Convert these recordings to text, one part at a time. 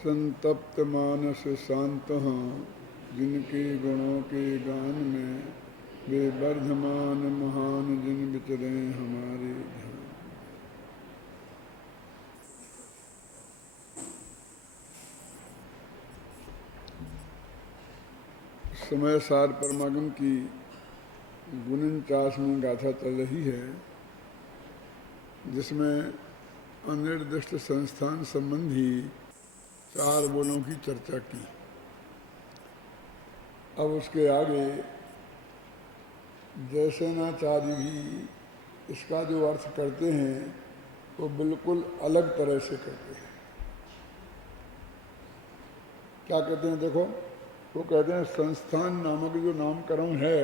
संतप्त मानस शांत जिनके गुणों के गान में वे वर्धमान महान जिन विचरे हमारे ध्यान। समय सार परमागम की 49वीं गाथा चल रही है, जिसमें अनिर्दिष्ट संस्थान संबंधी 4 बोलों की चर्चा की। अब उसके आगे जयसेनाचार्य भी इसका जो अर्थ करते हैं वो बिल्कुल अलग तरह से करते हैं। क्या कहते हैं देखो, वो कहते हैं संस्थान नामक जो नामकरण है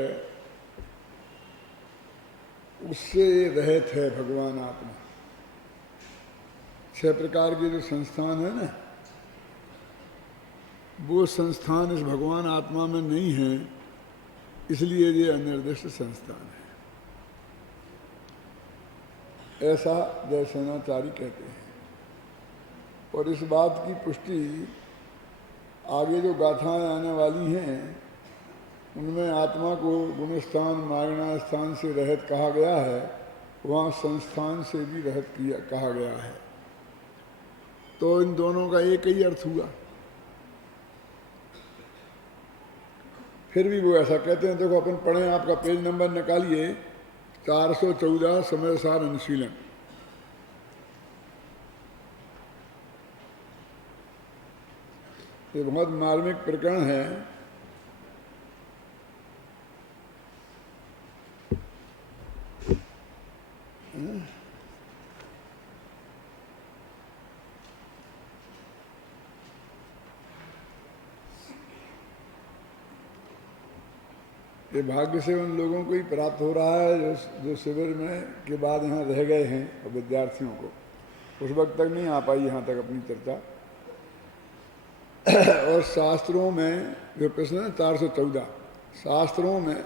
उससे रहित है भगवान आत्मा। 6 प्रकार के जो संस्थान है ना, वो संस्थान इस भगवान आत्मा में नहीं है, इसलिए ये अनिर्दिष्ट संस्थान है, ऐसा जयसेनाचार्य कहते हैं। और इस बात की पुष्टि आगे जो गाथाएं आने वाली हैं उनमें आत्मा को गुणस्थान मायना स्थान से रहित कहा गया है, वहाँ संस्थान से भी रहित कहा गया है। तो इन दोनों का एक ही अर्थ हुआ। फिर भी वो ऐसा कहते हैं। देखो अपन पढ़ें, आपका पेज नंबर निकालिए 414 समय सार अनुशीलन। ये बहुत मार्मिक प्रकरण है। ये भाग्य से उन लोगों को ही प्राप्त हो रहा है जो शिविर में के बाद यहाँ रह गए हैं, और विद्यार्थियों को उस वक्त तक नहीं आ पाई यहाँ तक अपनी चर्चा। और शास्त्रों में जो प्रश्न है 414, शास्त्रों में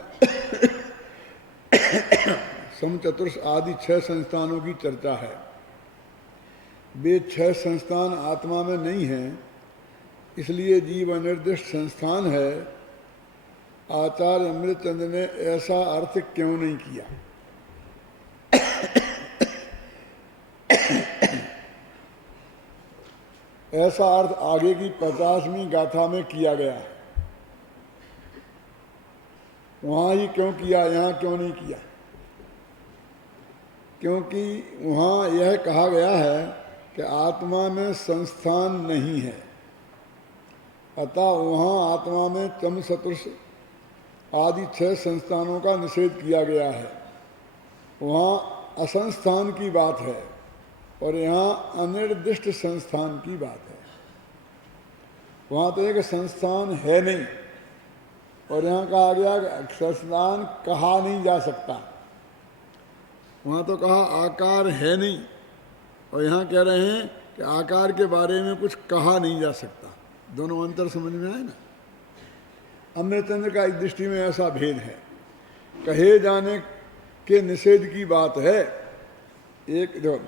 समचतुर्ष आदि 6 संस्थानों की चर्चा है। वे 6 संस्थान आत्मा में नहीं हैं, इसलिए जीव अनिर्दिष्ट संस्थान है। आचार्य अमृतचंद्र ने ऐसा अर्थ क्यों नहीं किया? ऐसा अर्थ आगे की 50वीं गाथा में किया गया है। वहां ही क्यों किया, यहां क्यों नहीं किया? क्योंकि वहां यह कहा गया है कि आत्मा में संस्थान नहीं है, अतः वहां आत्मा में चम सदृश आदि 6 संस्थानों का निषेध किया गया है। वहाँ असंस्थान की बात है और यहाँ अनिर्दिष्ट संस्थान की बात है। वहाँ तो एक संस्थान है नहीं, और यहाँ कहा गया कि संस्थान कहा नहीं जा सकता। वहाँ तो कहा आकार है नहीं, और यहाँ कह रहे हैं कि आकार के बारे में कुछ कहा नहीं जा सकता। दोनों अंतर समझ में आए ना? अमृतचंद्र का इस दृष्टि में ऐसा भेद है। कहे जाने के निषेध की बात है एक, जो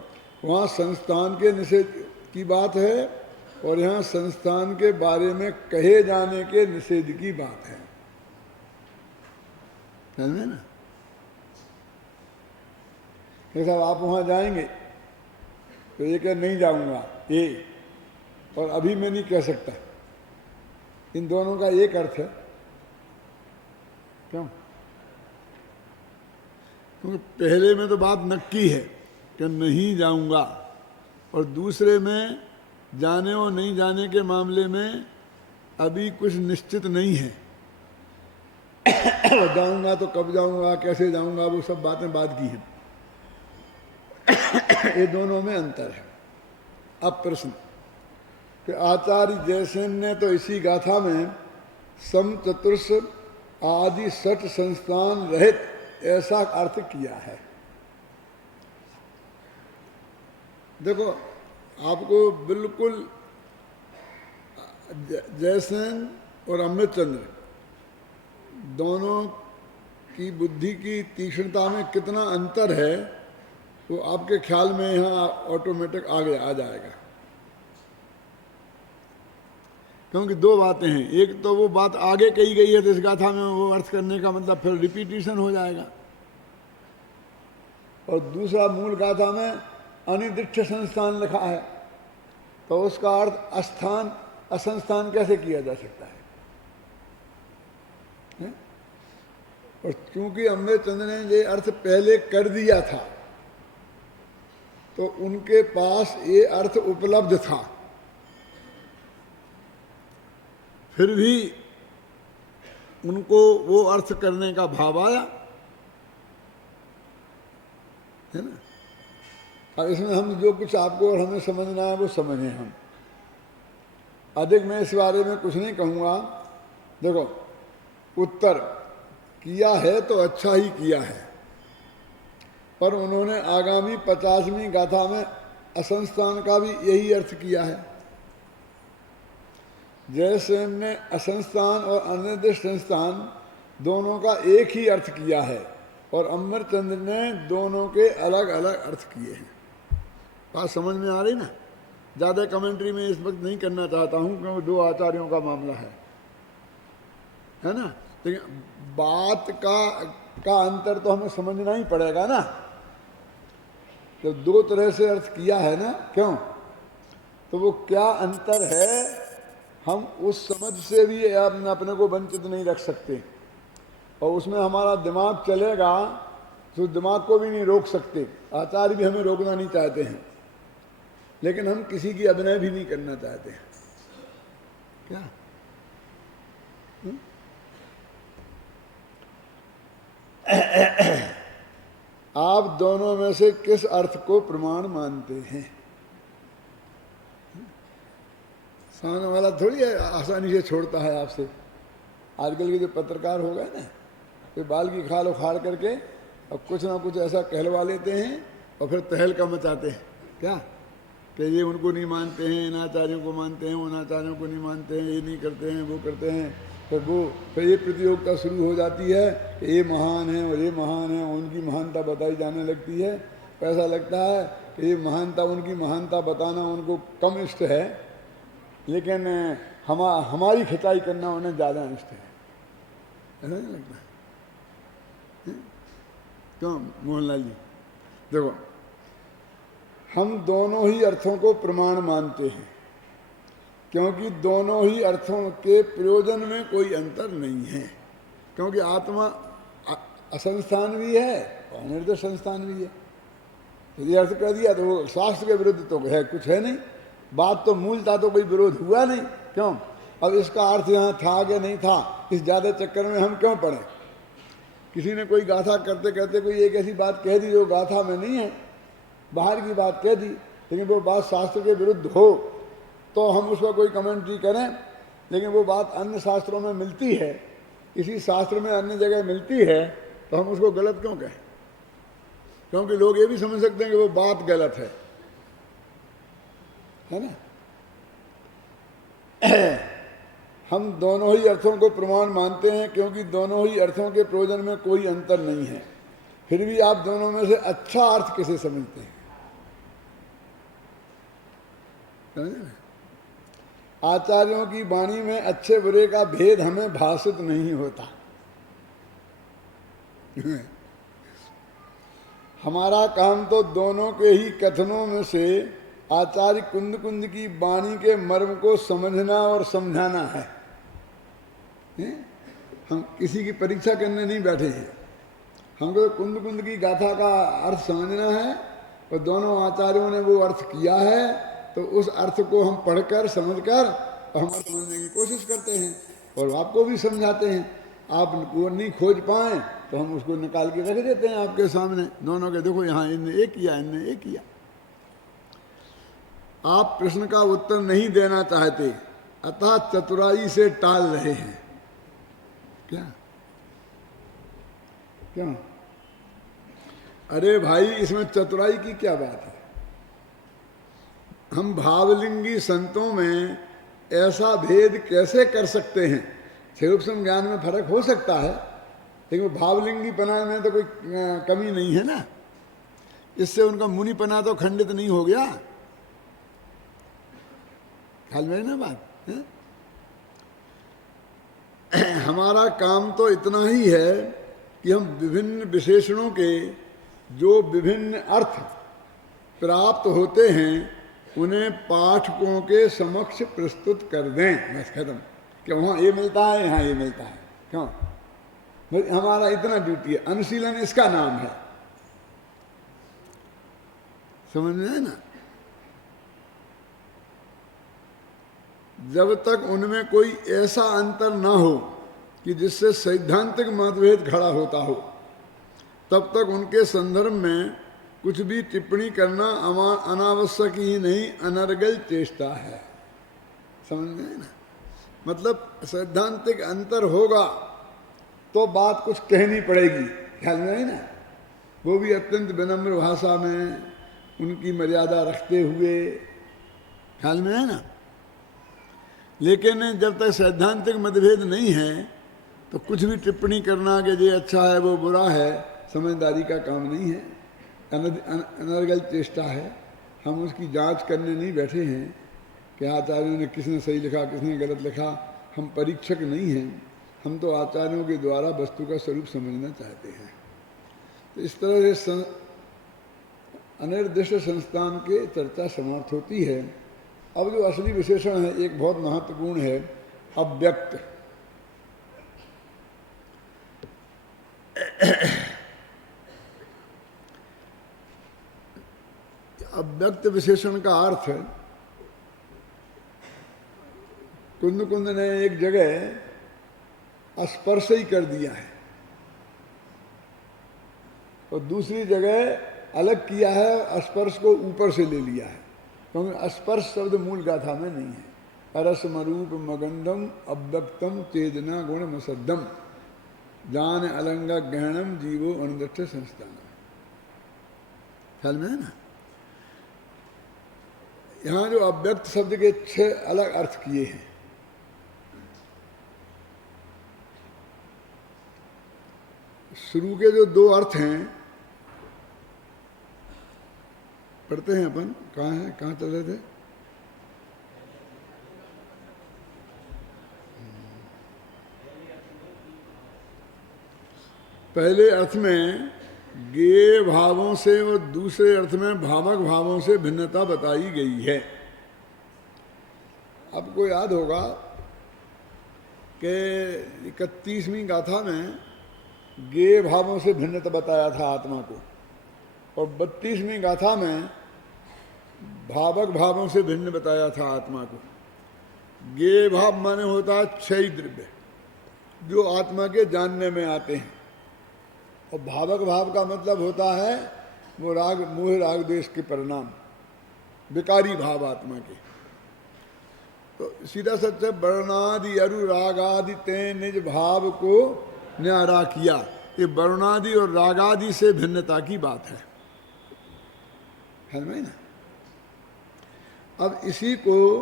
वहाँ संस्थान के निषेध की बात है, और यहाँ संस्थान के बारे में कहे जाने के निषेध की बात है। समझे ना? जैसा आप वहाँ जाएंगे तो ये कह नहीं जाऊँगा ये, और अभी मैं नहीं कह सकता। इन दोनों का एक अर्थ है। क्यों? क्योंकि पहले में तो बात नक्की है कि नहीं जाऊंगा, और दूसरे में जाने और नहीं जाने के मामले में अभी कुछ निश्चित नहीं है। जाऊंगा तो कब जाऊंगा, कैसे जाऊंगा, वो सब बातें बाद की हैं। ये दोनों में अंतर है। अब प्रश्न कि आचार्य जयसेन ने तो इसी गाथा में समचतुर्ष आदि 6 संस्थान रहित ऐसा अर्थ किया है। देखो, आपको बिल्कुल जयसेन और अमृतचंद्र दोनों की बुद्धि की तीक्ष्णता में कितना अंतर है वो आपके ख्याल में यहाँ ऑटोमेटिक आ जाएगा। क्योंकि दो बातें हैं, एक तो वो बात आगे कही गई है तो इस गाथा में वो अर्थ करने का मतलब फिर रिपीटिशन हो जाएगा, और दूसरा मूल गाथा में अनिर्दिष्ट संस्थान लिखा है, तो उसका अर्थ अस्थान असंस्थान कैसे किया जा सकता है? और चूंकि अमृतचंद्र ने ये अर्थ पहले कर दिया था तो उनके पास ये अर्थ उपलब्ध था, फिर भी उनको वो अर्थ करने का भाव आया, है ना। अब इसमें हम जो कुछ आपको और हमें समझना है वो समझें हम, अधिक मैं इस बारे में कुछ नहीं कहूँगा। देखो, उत्तर किया है तो अच्छा ही किया है, पर उन्होंने आगामी 50वीं गाथा में असंस्थान का भी यही अर्थ किया है। जयसेन ने असंस्थान और अनिर्दिष्ट संस्थान दोनों का एक ही अर्थ किया है, और अमरचंद्र ने दोनों के अलग अलग अर्थ किए हैं। बात समझ में आ रही ना? ज़्यादा कमेंट्री में इस वक्त नहीं करना चाहता हूँ क्योंकि दो आचार्यों का मामला है ना। लेकिन बात का अंतर तो हमें समझना ही पड़ेगा ना। तो दो तरह से अर्थ किया है ना, क्यों? तो वो क्या अंतर है, हम उस समझ से भी अपने को वंचित नहीं रख सकते, और उसमें हमारा दिमाग चलेगा तो दिमाग को भी नहीं रोक सकते। आचार्य भी हमें रोकना नहीं चाहते हैं, लेकिन हम किसी की अभिनय भी नहीं करना चाहते हैं। क्या आप दोनों में से किस अर्थ को प्रमाण मानते हैं? सामने वाला थोड़ी आसानी से छोड़ता है आपसे। आजकल के जो पत्रकार हो गए ना, वे बाल की खाल उखाड़ करके अब कुछ ना कुछ ऐसा कहलवा लेते हैं और फिर तहलका मचाते हैं। क्या कि ये उनको नहीं मानते हैं, इन आचार्यों को मानते हैं, उन आचार्यों को नहीं मानते हैं, ये नहीं करते हैं, वो करते हैं। फिर ये प्रतियोगिता शुरू हो जाती है कि ये महान है और ये महान है, उनकी महानता बताई जाने लगती है। ऐसा लगता है कि ये महानता, उनकी महानता बताना उनको कम इष्ट है, लेकिन हमारी खिंचाई करना उन्हें ज़्यादा इष्ट है। ऐसा नहीं लगता? क्यों मोहनलाल जी? देखो, हम दोनों ही अर्थों को प्रमाण मानते हैं, क्योंकि दोनों ही अर्थों के प्रयोजन में कोई अंतर नहीं है। क्योंकि आत्मा असंस्थान भी है और अनिर्दिष्ट संस्थान भी है। यदि अर्थ कर दिया तो वो शास्त्र के विरुद्ध तो है, कुछ है नहीं। बात तो मूलता तो कोई विरोध हुआ नहीं। क्यों? अब इसका अर्थ यहाँ था कि नहीं था, इस ज़्यादा चक्कर में हम क्यों पड़े? किसी ने कोई गाथा करते करते कोई एक ऐसी बात कह दी जो गाथा में नहीं है, बाहर की बात कह दी, लेकिन वो बात शास्त्र के विरुद्ध हो तो हम उस पर कोई कमेंट्री करें। लेकिन वो बात अन्य शास्त्रों में मिलती है, इसी शास्त्र में अन्य जगह मिलती है, तो हम उसको गलत क्यों कहें? क्योंकि लोग ये भी समझ सकते हैं कि वो बात गलत है ना। हम दोनों ही अर्थों को प्रमाण मानते हैं, क्योंकि दोनों ही अर्थों के प्रयोजन में कोई अंतर नहीं है। फिर भी आप दोनों में से अच्छा अर्थ किसे समझते हैं? आचार्यों की वाणी में अच्छे बुरे का भेद हमें भाषित नहीं होता। हमारा काम तो दोनों के ही कथनों में से आचार्य कुंद कुंद की वाणी के मर्म को समझना और समझाना है। हम किसी की परीक्षा करने नहीं बैठे हैं, हमको तो कुंद कुंद की गाथा का अर्थ समझना है, और दोनों आचार्यों ने वो अर्थ किया है, तो उस अर्थ को हम पढ़कर समझकर हम समझने की कोशिश करते हैं और आपको भी समझाते हैं। आप वो नहीं खोज पाएँ तो हम उसको निकाल के रख देते हैं आपके सामने दोनों के, देखो यहाँ इनने ये किया, इनने ये किया। आप प्रश्न का उत्तर नहीं देना चाहते, अतः चतुराई से टाल रहे हैं। क्या क्यों? अरे भाई, इसमें चतुराई की क्या बात है? हम भावलिंगी संतों में ऐसा भेद कैसे कर सकते हैं? क्षेत्रोपम ज्ञान में फर्क हो सकता है, लेकिन भावलिंगी पना में तो कोई कमी नहीं है ना। इससे उनका मुनिपना तो खंडित नहीं हो गया। ख्याल में ना बात है? हमारा काम तो इतना ही है कि हम विभिन्न विशेषणों के जो विभिन्न अर्थ प्राप्त होते हैं उन्हें पाठकों के समक्ष प्रस्तुत कर दें, बस खत्म। कि वहाँ ये मिलता है, यहाँ ये मिलता है, क्यों? हमारा इतना ड्यूटी है, अनुशीलन इसका नाम है। समझ में है ना? जब तक उनमें कोई ऐसा अंतर ना हो कि जिससे सैद्धांतिक मतभेद खड़ा होता हो, तब तक उनके संदर्भ में कुछ भी टिप्पणी करना अनावश्यक ही नहीं, अनर्गल चेष्टा है। समझ में ना? मतलब सैद्धांतिक अंतर होगा तो बात कुछ कहनी पड़ेगी, ख्याल में है ना? वो भी अत्यंत विनम्र भाषा में, उनकी मर्यादा रखते हुए, ख्याल में है ना? लेकिन जब तक सैद्धांतिक मतभेद नहीं है तो कुछ भी टिप्पणी करना कि ये अच्छा है वो बुरा है, समझदारी का काम नहीं है, अनर्गल चेष्टा है। हम उसकी जांच करने नहीं बैठे हैं कि आचार्यों ने किसने सही लिखा किसने गलत लिखा। हम परीक्षक नहीं हैं, हम तो आचार्यों के द्वारा वस्तु का स्वरूप समझना चाहते हैं। तो इस तरह से अनिर्दिष्ट संस्थान के चर्चा समाप्त होती है। अब जो असली विशेषण है एक बहुत महत्वपूर्ण है, अव्यक्त। अव्यक्त विशेषण का अर्थ कुंद कुंद ने एक जगह स्पर्श ही कर दिया है और दूसरी जगह अलग किया है, स्पर्श को ऊपर से ले लिया है, क्योंकि स्पर्श शब्द मूल गाथा में नहीं है। अरसमरूप मगंधम अव्यक्तम चेतना गुण मसद्दम जान अलंगा गहनम जीवो अनुदृष्ट संस्थान। ख्याल में है ना? यहाँ जो अव्यक्त शब्द के 6 अलग अर्थ किए हैं। शुरू के जो 2 अर्थ हैं पढ़ते हैं अपन, कहाँ हैं, कहाँ चल रहे थे? पहले अर्थ में गेय भावों से और दूसरे अर्थ में भावक भावों से भिन्नता बताई गई है। आपको याद होगा कि 31वीं गाथा में गेय भावों से भिन्नता बताया था आत्मा को, और 32वीं गाथा में भावक भावों से भिन्न बताया था आत्मा को। गेय भाव माने होता है 6 द्रव्य जो आत्मा के जानने में आते हैं, और भावक भाव का मतलब होता है वो राग मोह राग देश के परिणाम, विकारी भाव आत्मा के। तो सीधा सच है, वर्णादि अरु रागादि ते निज भाव को न्यारा किया। ये वर्णादि और रागादि से भिन्नता की बात है में ना? अब इसी को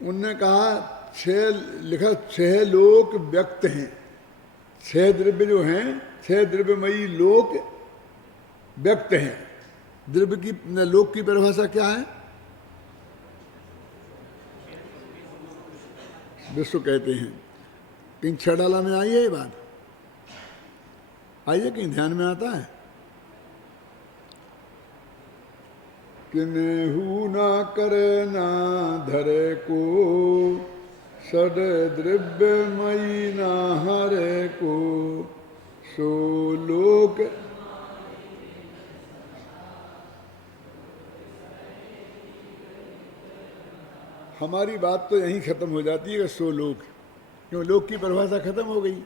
उनने कहा 6 लोक व्यक्त हैं, 6 द्रव्य जो हैं, 6 द्रव्यमयी लोक व्यक्त हैं। द्रव्य की लोक की परिभाषा क्या है? विश्व कहते हैं। कहीं 6 डाला में आई है ये बात? आइए, कहीं ध्यान में आता है? किन्हू ना करे ना धरे को, षड द्रव्यमयी ना हरे को, सो लोक। हमारी बात तो यहीं खत्म हो जाती है कि सो लोक, क्यों? लोक की परिभाषा खत्म हो गई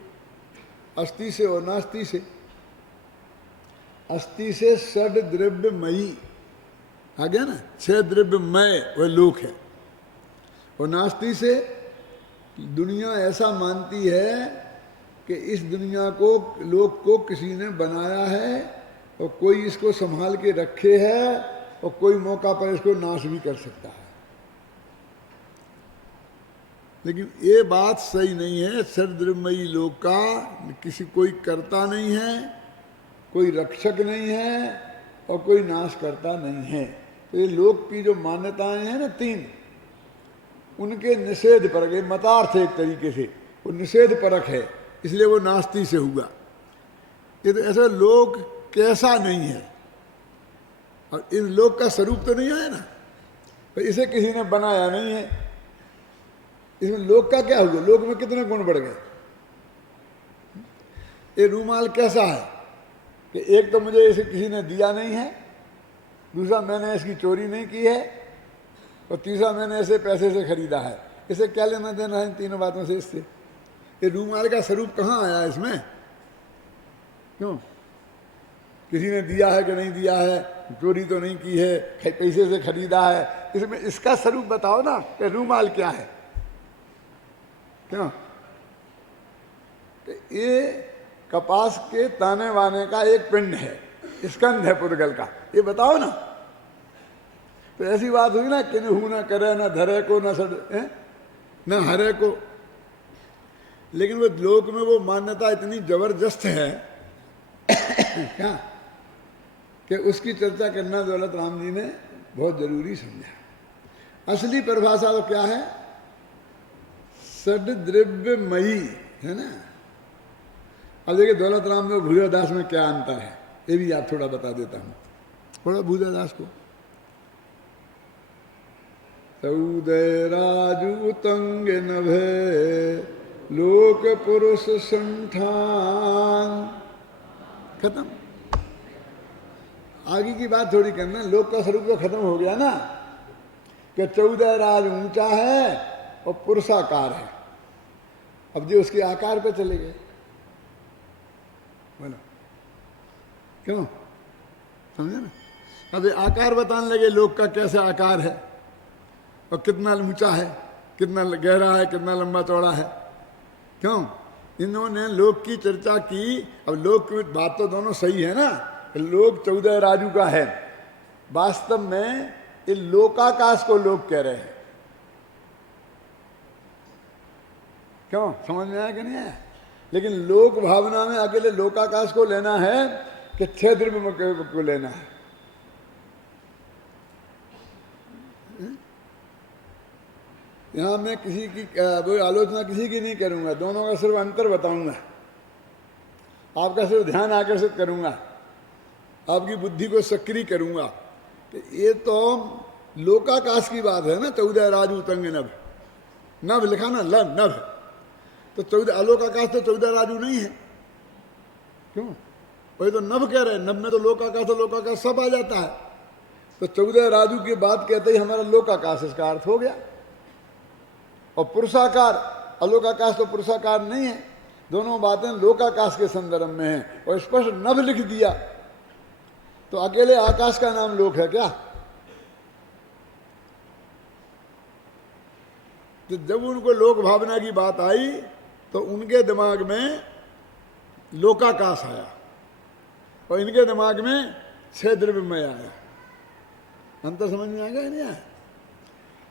अस्थि से और नास्ति से। अस्थि से षड द्रव्यमयी आ गया ना, 6 द्रव्यमय वह लोक है। और नास्ति से दुनिया ऐसा मानती है कि इस दुनिया को, लोक को किसी ने बनाया है और कोई इसको संभाल के रखे है और कोई मौका पर इसको नाश भी कर सकता है। लेकिन ये बात सही नहीं है। षड्द्रव्यमयी लोक का किसी कोई कर्ता नहीं है, कोई रक्षक नहीं है और कोई नाश करता नहीं है। तो ये लोक की जो मान्यताएं हैं ना 3, उनके निषेध पर गए, मतार्थ एक तरीके से वो निषेध परक है, इसलिए वो नास्ति से हुआ। ये तो ऐसा लोक कैसा नहीं है, और इन लोक का स्वरूप तो नहीं है ना, तो इसे किसी ने बनाया नहीं है। इसमें लोक का क्या हुआ, लोक में कितने गुण बढ़ गए। ये रूमाल कैसा है कि एक तो मुझे इसे किसी ने दिया नहीं है, दूसरा मैंने इसकी चोरी नहीं की है, और तीसरा मैंने इसे पैसे से खरीदा है। इसे क्या लेना देना है इन तीनों बातों से इससे। ये रूमाल का स्वरूप कहाँ आया इसमें, क्यों? किसी ने दिया है कि नहीं दिया है, चोरी तो नहीं की है, पैसे से खरीदा है, इसमें इसका स्वरूप बताओ ना कि रूमाल क्या है, क्यों? ये कपास के ताने वाने का एक पिंड है, स्कंध है पुद्गल का, ये बताओ ना। तो ऐसी बात हुई ना, किन्हू न करे न धरे को न हरे को। लेकिन वो लोक में वो मान्यता इतनी जबरदस्त है क्या कि उसकी चर्चा करना दौलत राम जी ने बहुत जरूरी समझा। असली परिभाषा तो क्या है, षड्द्रव्यमयी है ना। अब देखिए दौलत राम में भूजादास में क्या अंतर है, ये भी आप थोड़ा बता देता हूं, थोड़ा भूजादास को। सौदय राजू तंग नभे लोक पुरुष संठान, खत्म। आगे की बात थोड़ी करना, लोक का स्वरूप तो खत्म हो गया ना, कि 14 राज ऊंचा है और पुरुषाकार है। अब जो उसके आकार पे चले गए, बोलो क्यों, समझे ना। अब ये आकार बताने लगे लोक का कैसे आकार है, और कितना ऊंचा है, कितना गहरा है, कितना लंबा चौड़ा है, क्यों? इन्होंने लोक की चर्चा की। अब लोक की बात तो दोनों सही है ना, लोक 14 राजू का है, वास्तव में ये लोकाकाश को लोक कह रहे हैं, क्यों? समझ में आया कि नहीं आया? लेकिन लोक भावना में अकेले लोकाकाश को लेना है कि 6 द्रव्य को लेना है। यहां मैं किसी की आलोचना किसी की नहीं करूंगा, दोनों का सिर्फ अंतर बताऊंगा, आपका सिर्फ ध्यान आकर्षित करूंगा, आपकी बुद्धि को सक्रिय करूंगा कि ये तो लोकाकाश की बात है ना। 14 राजू तंग नभ, नभ लिखा ना, लब नभ, तो 14 अलोकाकाश तो 14 राजू नहीं है, क्यों? वही तो नभ कह रहे हैं, नभ में तो लोकाकाश सब आ जाता है। तो 14 राजू की बात कहते ही हमारा लोकाकाश इसका अर्थ हो गया। और पुरुषाकार, अलोकाकाश तो पुरुषाकार नहीं है, दोनों बातें लोकाकाश के संदर्भ में हैं, और स्पष्ट नभ लिख दिया, तो अकेले आकाश का नाम लोक है क्या? तो जब उनको लोक भावना की बात आई तो उनके दिमाग में लोकाकाश आया, और इनके दिमाग में 6 द्रव्यमय आया। अंतर समझ में आएगा नहीं आया?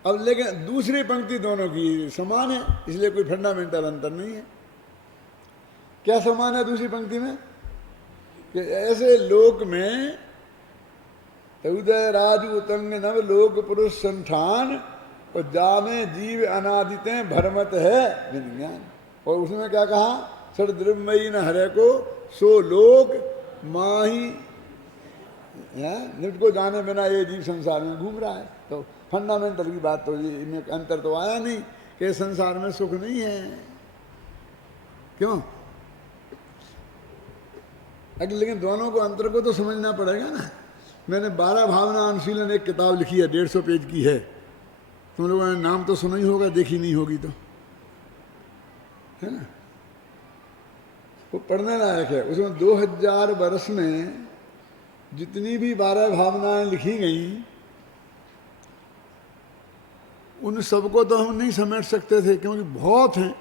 अब लेकिन दूसरी पंक्ति दोनों की समान है, इसलिए कोई फंडामेंटल अंतर नहीं है। क्या समान है दूसरी पंक्ति में? कि ऐसे लोक में 14 राजू उतंग नव लोक पुरुष संठान, और जामे जीव अनादिते भरमत है विज्ञान। और उसमें क्या कहा, षड्द्रव्यमयी न हरे को सो लोक माही, निट को जाने बिना ये जीव संसार में घूम रहा है। तो फंडामेंटल की बात तो इनमें अंतर तो आया नहीं कि संसार में सुख नहीं है, क्यों? लेकिन दोनों को अंतर को तो समझना पड़ेगा ना। मैंने 12 भावना अनुशीलन एक किताब लिखी है, 150 पेज की है, तुम लोगों ने नाम तो सुना ही होगा, देखी नहीं होगी तो, है ना। वो पढ़ने लायक है। उसमें 2000 वर्ष में जितनी भी 12 भावनाएं लिखी गई, उन सबको तो हम नहीं समेट सकते थे क्योंकि बहुत हैं।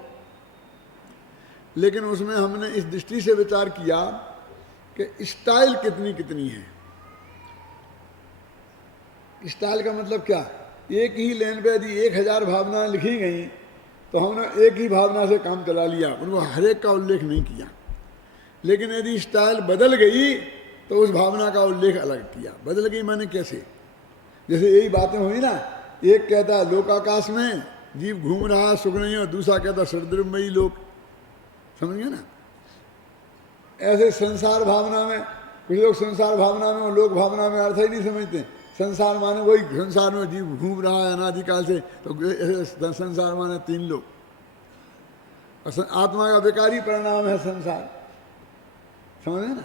लेकिन उसमें हमने इस दृष्टि से विचार किया कि स्टाइल कितनी कितनी है। स्टाइल का मतलब क्या, एक ही लेन पे यदि 1000 भावनाएं लिखी गई तो हमने एक ही भावना से काम चला लिया, उनको हर एक का उल्लेख नहीं किया। लेकिन यदि स्टाइल बदल गई तो उस भावना का उल्लेख अलग किया। बदल गई माने कैसे? जैसे यही बातें हुई ना, एक कहता है लोकाकाश में जीव घूम रहा है, सुख नहीं है, और दूसरा कहता सदृमयी लोक। समझ गए ना? ऐसे संसार भावना में कुछ लोग संसार भावना में और लोक भावना में अर्थ ही नहीं समझते। संसार माने वही संसार में जीव घूम रहा है अनादिकाल से, तो संसार माने 3 लोग। और आत्मा का विकारी परिणाम है संसार। समझे ना?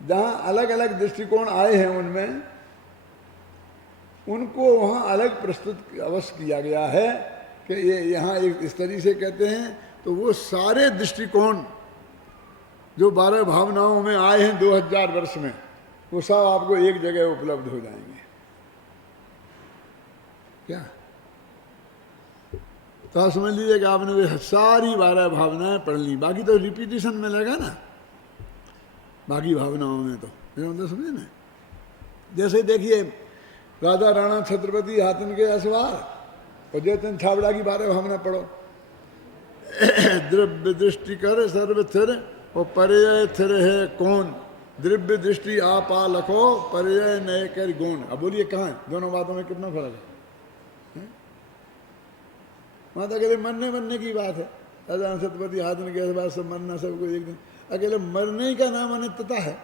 जहाँ अलग अलग दृष्टिकोण आए हैं उनमें, उनको वहाँ अलग प्रस्तुत अवश्य किया गया है कि ये यहाँ एक इस तरीके से कहते हैं, तो वो सारे दृष्टिकोण जो 12 भावनाओं में आए हैं 2000 वर्ष में, वो सब आपको एक जगह उपलब्ध हो जाएंगे। क्या? तो आप समझ लीजिए कि आपने वे सारी 12 भावनाएं पढ़ ली, बाकी तो रिपीटिशन में लगा ना बाकी भावनाओं में। तो मतलब समझे ना? जैसे देखिए राजा राणा छत्रपति हातिन के असवार और जयतन छाबड़ा की 12 भावना पढ़ो। द्रव्य दृष्टि कर सर्व थिर और पर्याय थिर है कौन, द्रव्य दृष्टि आपा लखो पर्याय नए कर गुण। अब बोलिए कहाँ है? दोनों बातों में कितना फर्क है? माता कहते मरने की बात है। राजा छत्रपति हातिन के असवार सब मरना, सबको एक दिन। अकेले मरने का नाम अनित्यता है।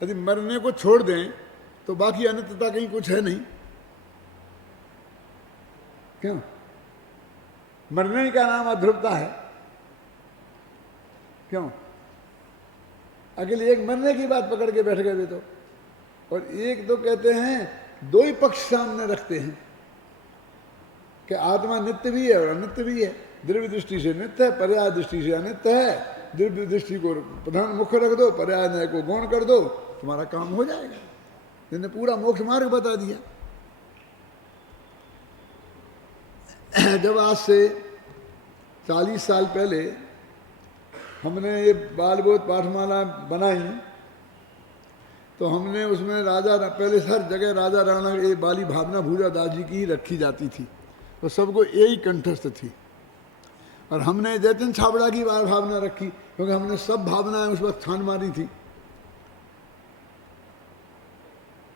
यदि मरने को छोड़ दें तो बाकी अनित्यता कहीं कुछ है नहीं। क्यों? मरने का नाम अध्रुवता है। क्यों? अकेले एक मरने की बात पकड़ के बैठ गए वे तो। और एक तो कहते हैं, 2 ही पक्ष सामने रखते हैं कि आत्मा नित्य भी है और अनित्य भी है। द्रव्य दृष्टि से नित्य है, पर्याय दृष्टि से अनित्य है। द्रव्य दृष्टि को प्रधान मुख्य रख दो, पर्याय न्याय को गौण कर दो, तुम्हारा काम हो जाएगा। इन्होंने पूरा मोक्ष मार्ग बता दिया। जब आज से 40 साल पहले हमने ये बालबोध पाठमाला बनाई, तो हमने उसमें राजा पहले हर जगह राजा राणा ये बाली भावना भूजा दास जी की ही रखी जाती थी, तो सबको यही कंठस्थ थी। और हमने जयतन छाबड़ा की भावना रखी, क्योंकि हमने सब भावनाएं उस वक्त छान मारी थी।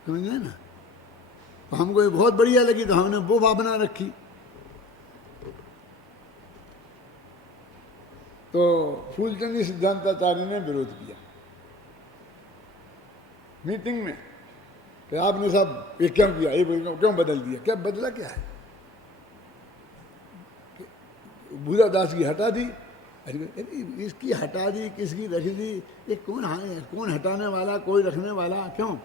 समझ गए ना? तो हमको ये बहुत बढ़िया लगी, तो हमने वो भावना रखी। तो फूलचंद सिद्धांताचार्य ने विरोध किया मीटिंग में कि आपने सब ये क्यों किया, ये क्यों बदल दिया? क्या बदला? क्या है? भूजा दास की हटा दी, इसकी हटा दी, किसकी रख दी? ये कौन हटाने वाला, कोई रखने वाला? क्यों?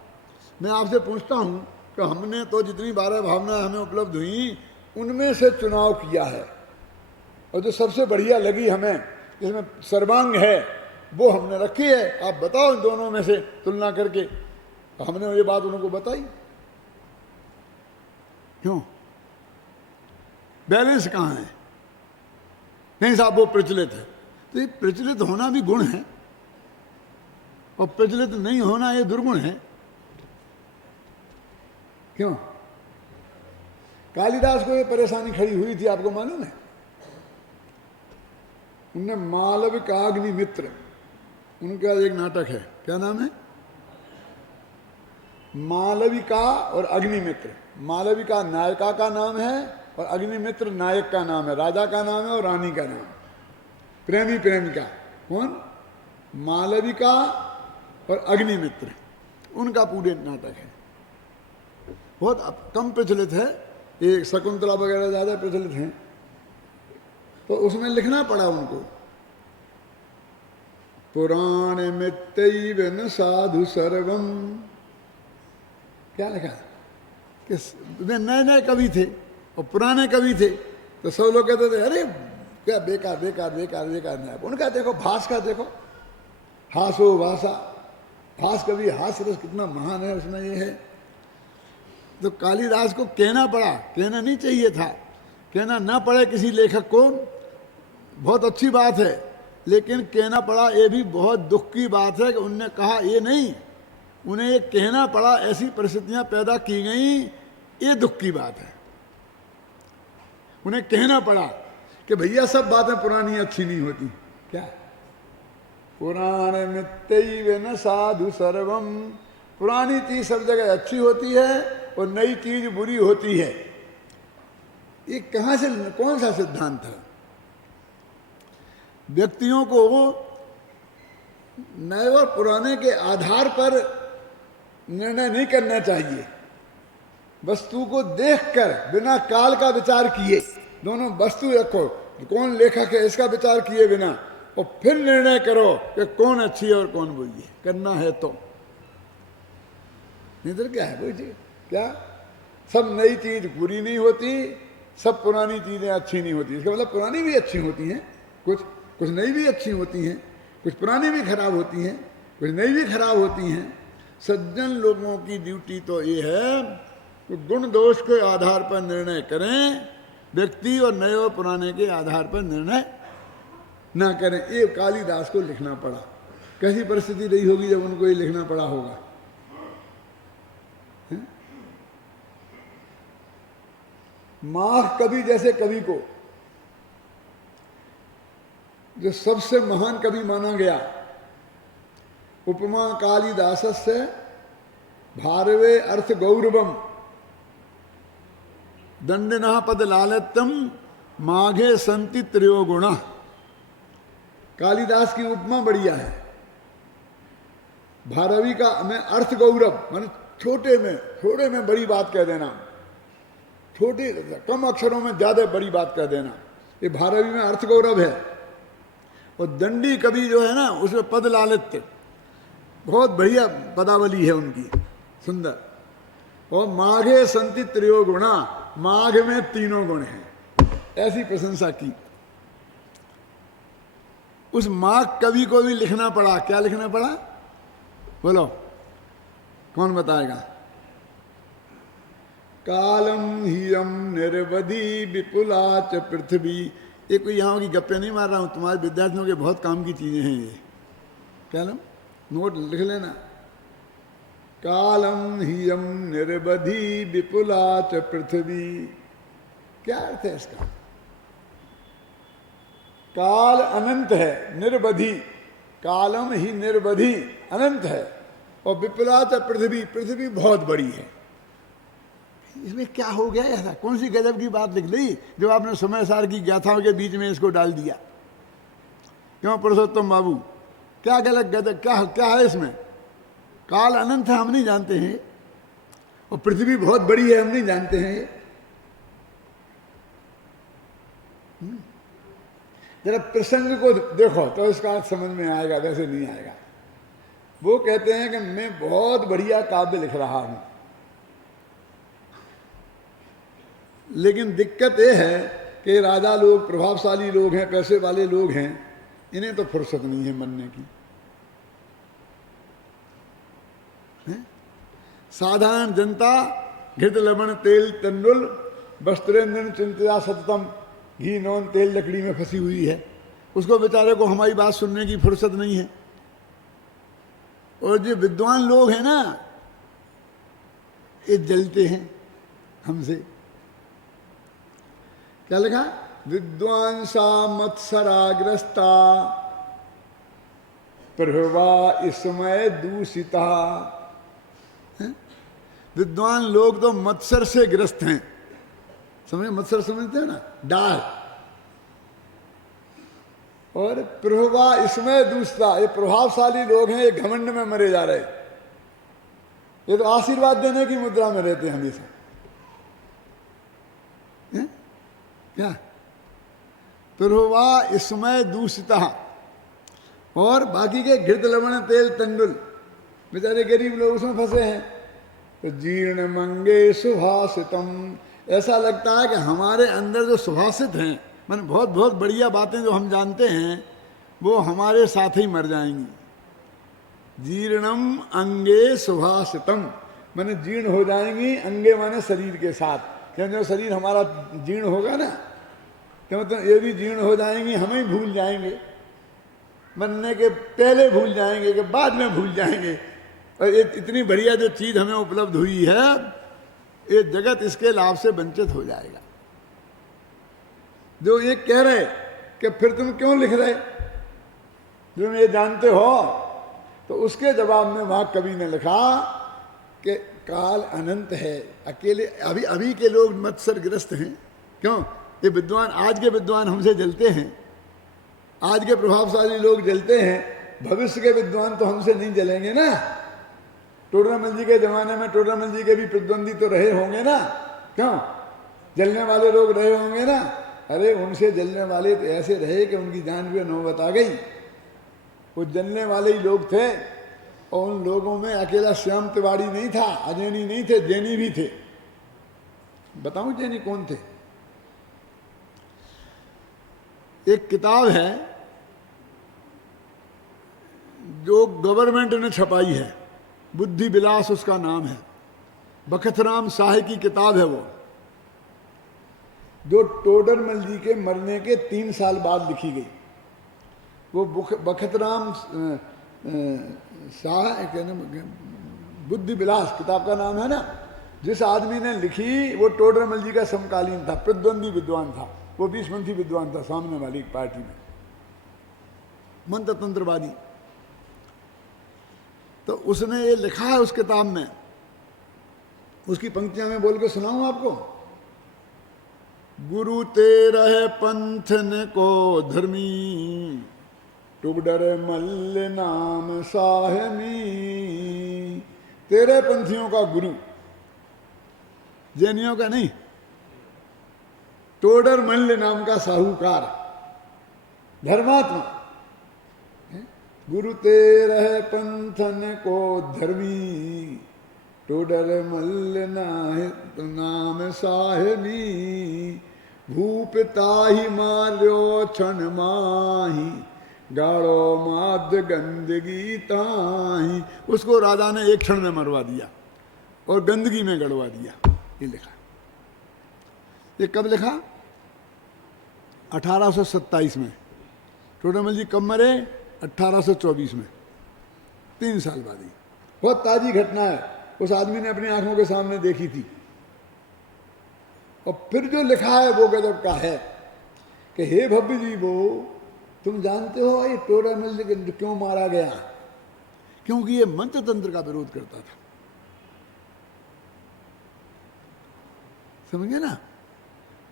मैं आपसे पूछता हूँ कि हमने तो जितनी 12 भावनाएं हमें उपलब्ध हुई, उनमें से चुनाव किया है, और जो सबसे बढ़िया लगी हमें, जिसमें सर्वांग है, वो हमने रखी है। आप बताओ इन दोनों में से तुलना करके। तो हमने ये बात उनको बताई। क्यों? बैलेंस कहाँ है? नहीं साहब वो प्रचलित है। तो ये प्रचलित होना भी गुण है, और प्रचलित नहीं होना ये दुर्गुण है। क्यों? कालिदास को ये परेशानी खड़ी हुई थी, आपको मालूम है? उनने मालविकाग्नि मित्र, उनका एक नाटक है, क्या नाम है? मालविका और अग्निमित्र। मालविका नायिका का नाम है और अग्निमित्र नायक का नाम है, राजा का नाम है और रानी का नाम, प्रेमी प्रेमिका। कौन? मालविका और अग्निमित्र, उनका पूरे नाटक है। बहुत कम प्रचलित है, ये शकुंतला वगैरह ज़्यादा प्रचलित हैं। तो उसमें लिखना पड़ा उनको, पुराण मित्यैव साधु सर्वम। क्या लिखा? कि वे नए नए कवि थे और पुराने कवि थे, तो सब लोग कहते थे अरे क्या बेकार बेकार बेकार बेकार नहीं। उनका देखो भास का, देखो हासो भाषा, भास कवि, हास रस कितना महान है उसमें ये है। तो कालिदास को कहना पड़ा, कहना नहीं चाहिए था, कहना ना पड़े किसी लेखक को, बहुत अच्छी बात है, लेकिन कहना पड़ा ये भी बहुत दुख की बात है कि उनने कहा ये नहीं, उन्हें ये कहना पड़ा, ऐसी परिस्थितियां पैदा की गई, ये दुख की बात है। उन्हें कहना पड़ा कि भैया सब बातें पुरानी अच्छी नहीं होती। क्या? पुराण मित्यैव न साधु सर्वम। पुरानी चीज सब जगह अच्छी होती है और नई चीज बुरी होती है। ये कहाँ से, कौन सा सिद्धांत है? व्यक्तियों को नए और पुराने के आधार पर निर्णय नहीं करना चाहिए। वस्तु को देखकर बिना काल का विचार किए, दोनों वस्तु रखो, कौन लेखक है इसका विचार किए बिना, और फिर निर्णय करो कि कौन अच्छी है और कौन बुरी है। करना है तो नहीं तो क्या है कोई चीज, क्या सब नई चीज बुरी नहीं होती, सब पुरानी चीजें अच्छी नहीं होती। इसका मतलब पुरानी भी अच्छी होती हैं, कुछ नई भी अच्छी होती हैं, कुछ पुरानी भी खराब होती हैं, कुछ नई भी खराब होती हैं। सज्जन लोगों की ड्यूटी तो ये है कि गुण दोष के आधार पर निर्णय करें, व्यक्ति और नए और पुराने के आधार पर निर्णय ना करें। ये कालिदास को लिखना पड़ा। कैसी परिस्थिति रही होगी जब उनको ये लिखना पड़ा होगा? माह कवि जैसे कवि को, जो सबसे महान कवि माना गया, उपमा कालिदासस्य भारवे अर्थ गौरवम दंडिनः पद लालत्यम माघे संति त्रयो गुणा। कालिदास की उपमा बढ़िया है। भारवी का में अर्थ गौरव, माने थोड़े में बड़ी बात कह देना, छोटे कम अक्षरों में ज्यादा बड़ी बात कह देना, ये भारवी में अर्थ गौरव है। और दंडी कवि जो है ना, उसमें पद लालित्य, बहुत बढ़िया पदावली है उनकी, सुंदर। और माघे संति त्रयो गुणा, माघ में तीनों गुण हैं, ऐसी प्रशंसा की। उस माघ कवि को भी लिखना पड़ा। क्या लिखना पड़ा बोलो, कौन बताएगा? कालम हियम निर्वधि विपुला च पृथ्वी। ये कोई यहाँ की गप्पे नहीं मार रहा हूं, तुम्हारे विद्यार्थियों के बहुत काम की चीजें हैं ये। क्या नाम, नोट लिख लेना। कालम हियम निर्वधि विपुला च पृथ्वी। क्या अर्थ है इसका? काल अनंत है, निर्वधि, कालम ही निर्वधि, अनंत है, और विपुला च पृथ्वी, पृथ्वी बहुत बड़ी है। इसमें क्या हो गया ऐसा? कौन सी गजब की बात लिख ली जो आपने समय सार की गाथाओं के बीच में इसको डाल दिया? क्यों पुरुषोत्तम बाबू, क्या गलत गजब, क्या है इसमें? काल अनंत है हम नहीं जानते हैं, और पृथ्वी बहुत बड़ी है हम नहीं जानते हैं। जरा प्रसंग को देखो तो इसका अर्थ समझ में आएगा, वैसे नहीं आएगा। वो कहते हैं कि मैं बहुत बढ़िया काव्य लिख रहा हूं, लेकिन दिक्कत यह है कि राजा लोग, प्रभावशाली लोग हैं, पैसे वाले लोग हैं, इन्हें तो फुर्सत नहीं है मनने की। साधारण जनता घृत लवण तेल तंडुल वस्त्रेंद्र चिंता सततम, घी नौन तेल लकड़ी में फंसी हुई है, उसको बेचारे को हमारी बात सुनने की फुर्सत नहीं है। और जो विद्वान लोग हैं ना, ये जलते हैं हमसे। क्या लिखा? विद्वांसा मत्सराग्रस्ता प्रभवा इसमय दूषिता। विद्वान लोग तो मत्सर से ग्रस्त हैं। समझे, मत्सर समझते हैं ना, डाल। और प्रभवा इसमय दूषिता, ये प्रभावशाली लोग हैं, ये घमंड में मरे जा रहे। ये तो आशीर्वाद देने की मुद्रा में रहते हैं हमेशा। क्या? प्रभवा इसमय दूषिता। और बाकी के घृत लवण तेल तंडुल, बेचारे गरीब लोग उसमें फंसे हैं। तो जीर्ण मंगे सुभाषितम, ऐसा लगता है कि हमारे अंदर जो सुभाषित हैं, मैंने बहुत बहुत बढ़िया बातें जो हम जानते हैं, वो हमारे साथ ही मर जाएंगी। जीर्णम अंगे सुभाषितम, मैंने जीर्ण हो जाएंगी, अंगे माने शरीर के साथ। क्योंकि जो शरीर हमारा जीर्ण होगा ना, क्यों तो ये भी जीर्ण हो जाएंगी, हमें भूल जाएंगे, मरने के पहले भूल जाएंगे कि बाद में भूल जाएंगे। और ये इतनी बढ़िया जो चीज हमें उपलब्ध हुई है, ये जगत इसके लाभ से वंचित हो जाएगा। जो ये कह रहे कि फिर तुम क्यों लिख रहे, जो तुम ये जानते हो, तो उसके जवाब में वहां कवि ने लिखा कि काल अनंत है। अकेले अभी के लोग मत्सर ग्रस्त हैं, क्यों? ये विद्वान, आज के विद्वान हमसे जलते हैं, आज के प्रभावशाली लोग जलते हैं, भविष्य के विद्वान तो हमसे नहीं जलेंगे ना। टोडरमल जी के जमाने में टोडरमल जी के भी प्रतिद्वंदी तो रहे होंगे ना, क्यों? जलने वाले लोग रहे होंगे ना। अरे उनसे जलने वाले तो ऐसे रहे कि उनकी जान पे नौबत आ गई। वो जलने वाले ही लोग थे, और उन लोगों में अकेला श्याम तिवारी नहीं था, अजैनी नहीं थे, जैनी भी थे। बताऊं जैनी कौन थे? एक किताब है जो गवर्नमेंट ने छपाई है, बुद्धि विलास उसका नाम है, बखतराम शाह की किताब है वो, जो टोडरमल जी के मरने के 3 साल बाद लिखी गई। वो बखतराम शाह बुद्धि विलास किताब का नाम है ना। जिस आदमी ने लिखी वो टोडरमल जी का समकालीन था, प्रतिद्वंदी विद्वान था, वो 20-पंथी विद्वान था, सामने वाली पार्टी में मंत्र तंत्रवादी। तो उसने ये लिखा है उस किताब में, उसकी पंक्तियां मैं बोल के सुनाऊं आपको। गुरु तेरह पंथन को धर्मी, टुगडर मल्ल नाम साहमी। तेरह पंथियों का गुरु, जैनियों का नहीं, टोडर मल्ल नाम का साहूकार, धर्मात्मा। गुरु तेरह पंथन को धर्मी, टोडर मल्ल नाम साहमी। भूप ताही मार्यो क्षण माही, गाड़ो माद गंदगी ताही। उसको राजा ने एक क्षण में मरवा दिया और गंदगी में गड़वा दिया। ये लिखा, ये कब लिखा? 1827 में। टोडरमल जी कब मरे? 1824 में, 3 साल बाद ही। बहुत ताजी घटना है, उस आदमी ने अपनी आंखों के सामने देखी थी। और फिर जो लिखा है वो गजब का है कि हे भव्य जी, वो तुम जानते हो ये टोडरमल जी क्यों मारा गया? क्योंकि ये मंत्र तंत्र का विरोध करता था। समझे ना?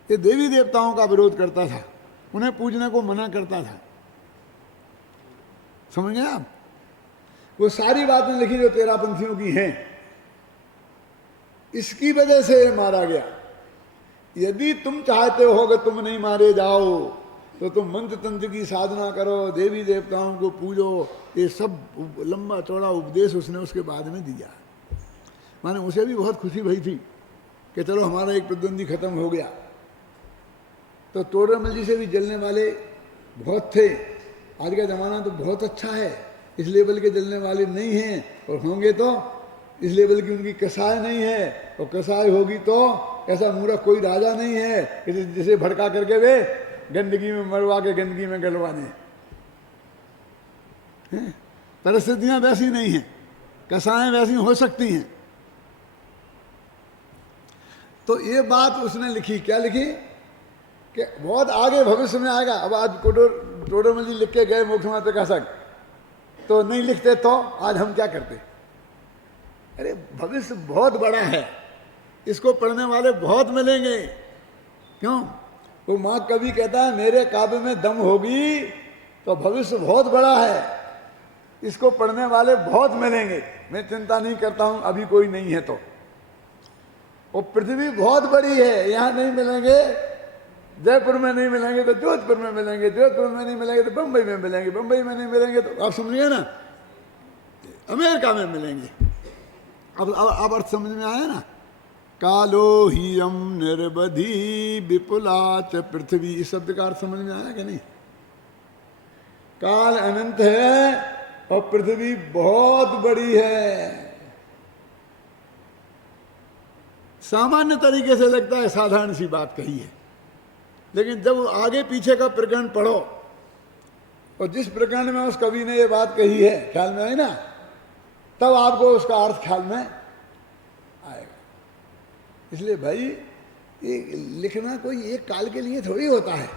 ये देवी देवताओं का विरोध करता था, उन्हें पूजने को मना करता था। समझ गए आप? वो सारी बातें लिखी जो तेरापंथियों की हैं, इसकी वजह से मारा गया। यदि तुम चाहते हो कि तुम नहीं मारे जाओ तो तुम मंत्र तंत्र की साधना करो, देवी देवताओं को पूजो। ये सब लंबा चौड़ा उपदेश उसने उसके बाद में दिया। माने उसे भी बहुत खुशी भई थी कि चलो हमारा एक प्रतिद्वंदी खत्म हो गया। तो टोडरमल जी से भी जलने वाले बहुत थे। आज का ज़माना तो बहुत अच्छा है, इस लेवल के जलने वाले नहीं हैं, और होंगे तो इस लेवल की उनकी कसाय नहीं है। और कसाय होगी तो ऐसा मूर्ख कोई राजा नहीं है कि जिसे भड़का करके वे गंदगी में मरवा के गंदगी में गलवाने। परिस्थितियां वैसी नहीं हैं, कसाएं वैसी हो सकती हैं। तो ये बात उसने लिखी, क्या लिखी कि बहुत आगे भविष्य में आएगा। अब आज टोडरमल जी लिख के गए मुख्यमंत्री का सक, तो नहीं लिखते तो आज हम क्या करते? अरे भविष्य बहुत बड़ा है, इसको पढ़ने वाले बहुत मिलेंगे। क्यों? वो माँ कभी कहता है मेरे काव्य में दम होगी तो भविष्य बहुत बड़ा है, इसको पढ़ने वाले बहुत मिलेंगे। मैं चिंता नहीं करता हूं अभी कोई नहीं है तो। वो पृथ्वी बहुत बड़ी है, यहाँ नहीं मिलेंगे, जयपुर में नहीं मिलेंगे तो जोधपुर में मिलेंगे, जोधपुर में नहीं मिलेंगे तो बम्बई में मिलेंगे, बम्बई में नहीं मिलेंगे तो आप समझिए ना अमेरिका में मिलेंगे। अब अर्थ समझ में आया ना? कालो ही यम निर्बधी विपुला च पृथ्वी, इस शब्द का अर्थ समझ में आया कि नहीं? काल अनंत है और पृथ्वी बहुत बड़ी है। सामान्य तरीके से लगता है साधारण सी बात कही है, लेकिन जब आगे पीछे का प्रकरण पढ़ो और जिस प्रकरण में उस कवि ने ये बात कही है ख्याल में आई ना, तब आपको उसका अर्थ ख्याल में आएगा। इसलिए भाई ये लिखना कोई एक काल के लिए थोड़ी होता है।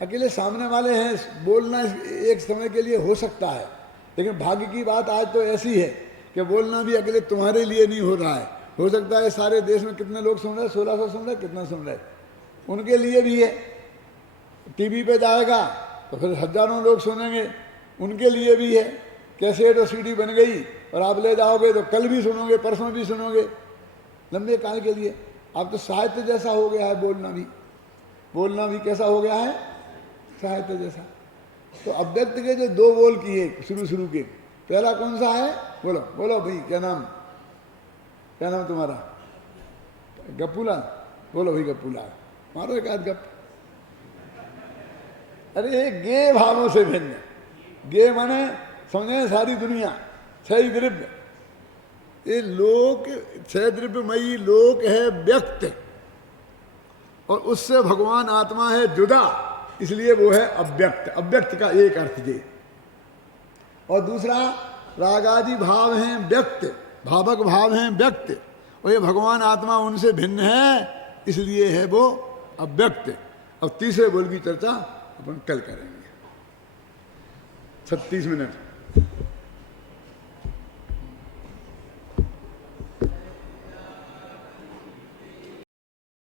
अकेले सामने वाले हैं, बोलना एक समय के लिए हो सकता है, लेकिन भाग्य की बात आज तो ऐसी है कि बोलना भी अकेले तुम्हारे लिए नहीं हो रहा है, हो सकता है सारे देश में कितने लोग सुन रहे, 1600 सुन रहे, कितना सुन रहे, उनके लिए भी है। टीवी पे जाएगा तो फिर हजारों लोग सुनेंगे, उनके लिए भी है। कैसेट और सीडी बन गई और आप ले जाओगे तो कल भी सुनोगे, परसों भी सुनोगे, लंबे काल के लिए। अब तो साहित्य जैसा हो गया है बोलना भी। बोलना भी कैसा हो गया है? साहित्य जैसा। तो अव्यक्त के जो दो बोल किए शुरू के, पहला कौन सा है? बोलो बोलो भाई, क्या नाम तुम्हारा? गप्पूलाल। बोलो भाई गप्पूलाल, मारो एक आध गप। अरे गे भावों से भिन्न। गे माने समझे सारी दुनिया, छह द्रव्य। ये लोक, छह द्रव्यमयी लोक है व्यक्त, और उससे भगवान आत्मा है जुदा, इसलिए वो है अव्यक्त। अव्यक्त का एक अर्थ ये। और दूसरा, रागादि भाव हैं व्यक्त, भावक भाव हैं व्यक्त, और ये भगवान आत्मा उनसे भिन्न है, इसलिए है वो अव्यक्त। अब तीसरे बोल की चर्चा अपन कल करेंगे। 36 मिनट।